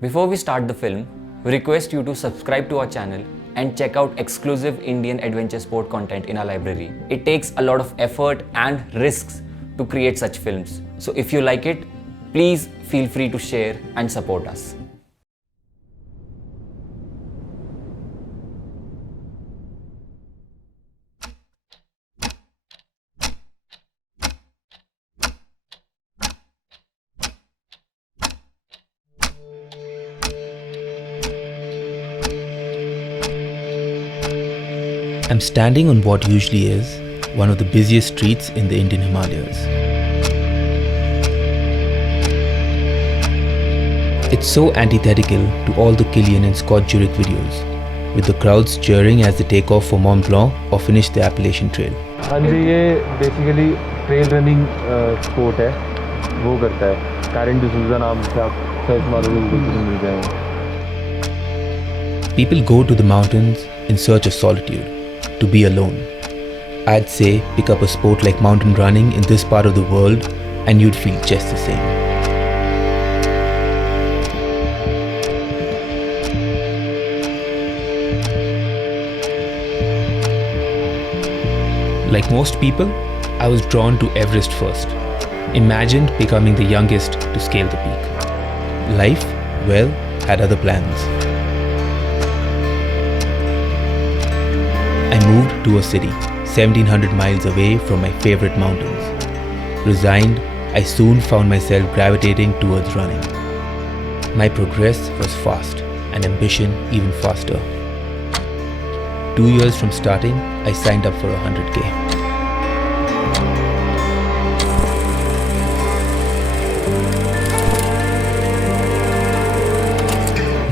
Before we start the film, we request you to subscribe to our channel and check out exclusive Indian adventure sport content in our library. It takes a lot of effort and risks to create such films. So if you like it, please feel free to share and support us. I'm standing on what usually is one of the busiest streets in the Indian Himalayas. It's so antithetical to all the Kieren and Scott Jurek videos, with the crowds cheering as they take off for Mont Blanc or finish the Appalachian Trail. Pandey ये basically trail running sport है, वो करता है. Kieren Dsouza नाम से आप search मारोगे तो मिल जाएगा. People go to the mountains in search of solitude, to be alone. I'd say pick up a sport like mountain running in this part of the world and you'd feel just the same. Like most people, I was drawn to Everest first. Imagined becoming the youngest to scale the peak. Life, well, had other plans. I moved to a city 1700 miles away from my favorite mountains. Resigned, I soon found myself gravitating towards running. My progress was fast and ambition even faster. 2 years from starting, I signed up for 100k.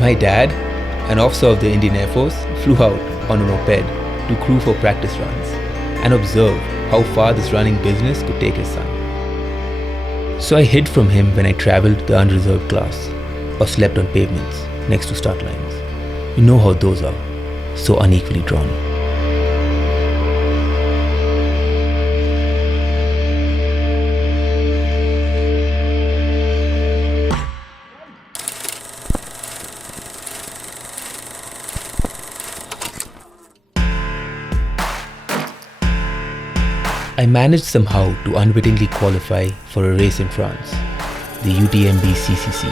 My dad, an officer of the Indian Air Force, flew out on a moped to crew for practice runs and observe how far this running business could take his son. So I hid from him when I travelled the unreserved class or slept on pavements next to start lines. You know how those are, so unequally drawn. I managed somehow to unwittingly qualify for a race in France, the UTMB CCC.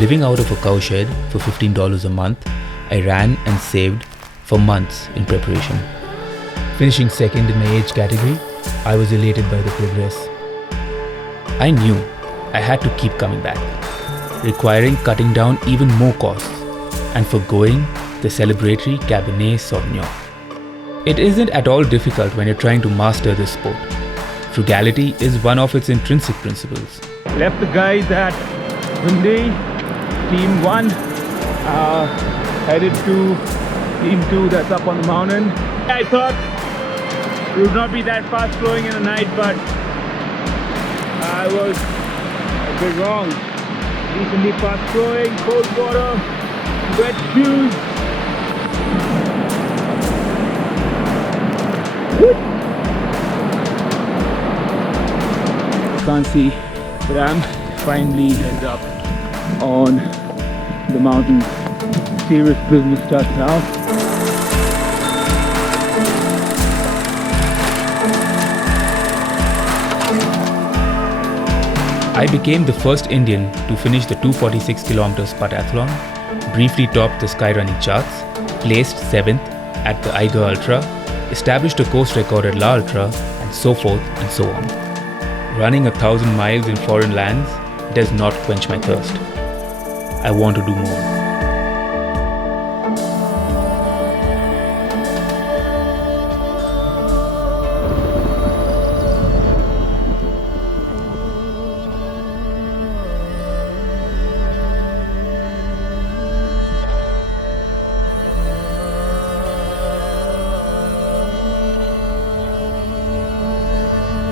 Living out of a cowshed for $15 a month, I ran and saved for months in preparation. Finishing second in my age category, I was elated by the progress. I knew I had to keep coming back, requiring cutting down even more costs and forgoing the celebratory Cabernet Sauvignon. It isn't at all difficult when you're trying to master this sport. Frugality is one of its intrinsic principles. Left the guys at Pande, team 1, headed to team 2 that's up on the mountain. I thought it would not be that fast flowing in the night, but I was a bit wrong. Decently fast flowing, cold water, wet shoes. Can't see, but I'm finally heads up on the mountain. Serious business starts now. I became the first Indian to finish the 246 km Spartathlon, briefly topped the skyrunning charts, placed 7th at the Eiger Ultra, established a course record at La Ultra, and so forth and so on. Running 1,000 miles in foreign lands does not quench my thirst. I want to do more.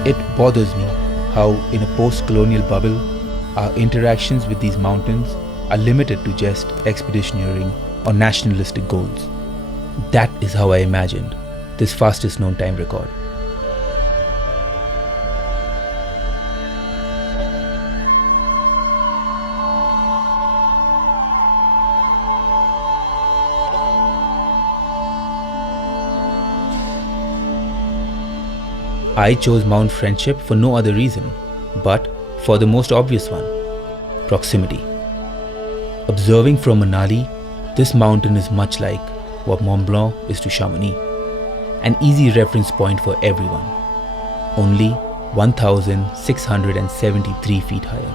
It bothers me how, in a post-colonial bubble, our interactions with these mountains are limited to just expeditioneering or nationalistic goals. That is how I imagined this fastest known time record. I chose Mount Friendship for no other reason, but for the most obvious one: proximity. Observing from Manali, this mountain is much like what Mont Blanc is to Chamonix, an easy reference point for everyone, only 1,673 feet higher.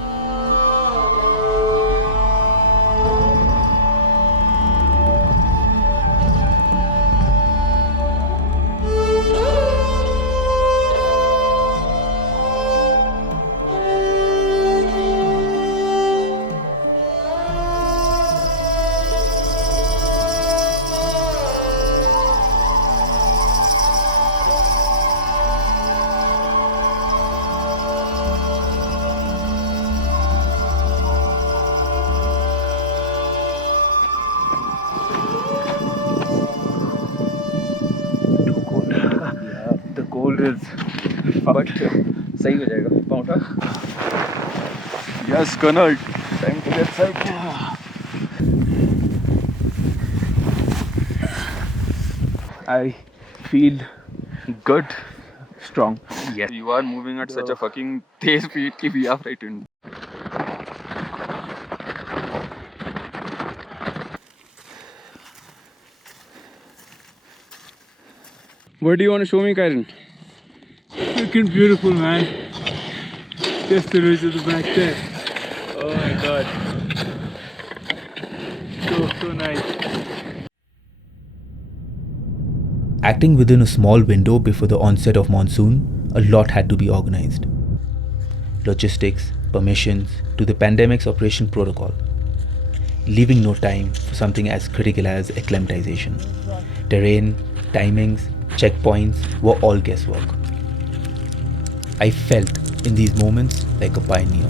The cold is fucked. सही हो जाएगा पाउंडा. Yes, Colonel. Time to get set. I feel good, strong. Yes. You are moving at such a fucking pace speed कि we are frightened. What do you want to show me, Kieren? Looking beautiful, man. Just the ridge of the back there. Oh my god. So nice. Acting within a small window before the onset of monsoon, a lot had to be organized. Logistics, permissions, to the pandemic's operation protocol. Leaving no time for something as critical as acclimatization. Terrain, timings, checkpoints were all guesswork. I felt in these moments like a pioneer,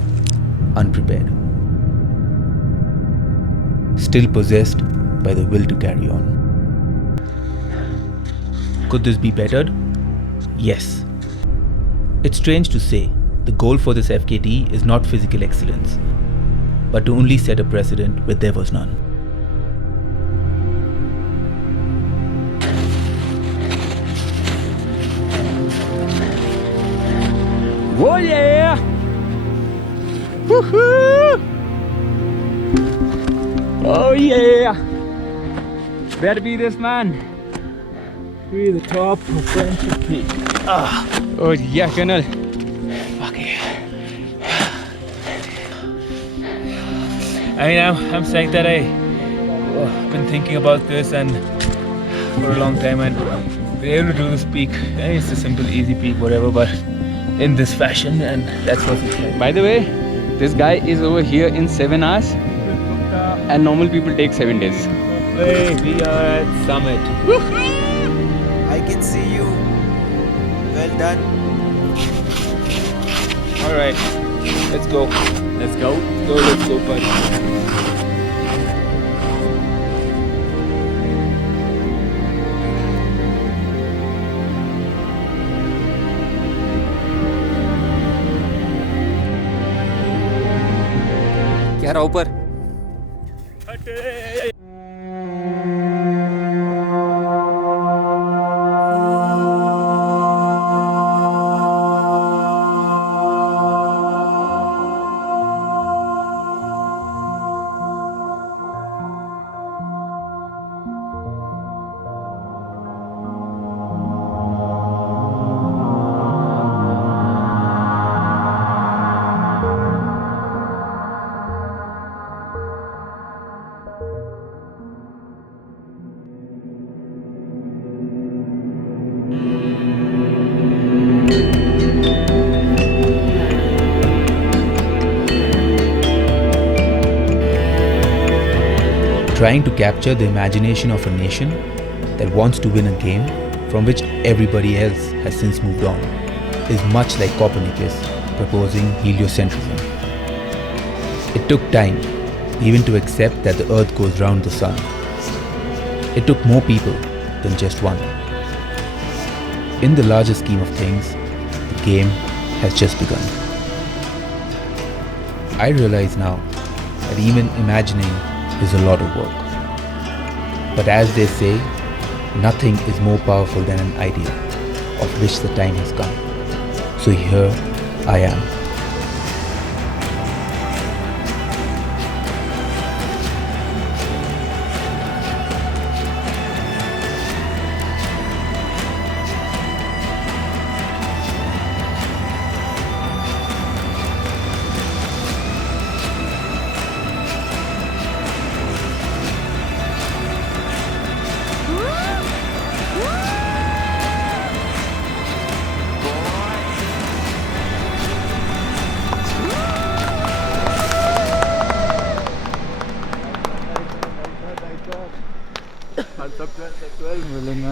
unprepared, still possessed by the will to carry on. Could this be bettered? Yes. It's strange to say, the goal for this FKT is not physical excellence, but to only set a precedent where there was none. Oh yeah! Woohoo! Oh yeah! Better be this, man. We're the top of Friendship Peak. Oh yeah, Colonel. Fuck yeah. I mean, I'm saying that I've been thinking about this and for a long time and been able to do this peak. I mean, it's a simple, easy peak, whatever, but in this fashion, and that's what it's like. By the way, this guy is over here in 7 hours, and normal people take 7 days. Hey, we are at summit. I can see you. Well done. All right, let's go. Let's go. Let's go, buddy. क्या रहा ऊपर? Trying to capture the imagination of a nation that wants to win a game from which everybody else has since moved on is much like Copernicus proposing heliocentrism. It took time even to accept that the Earth goes round the Sun. It took more people than just one. In the larger scheme of things, the game has just begun. I realize now that even imagining is a lot of work. But as they say, nothing is more powerful than an idea of which the time has come. So here I am.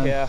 Yeah.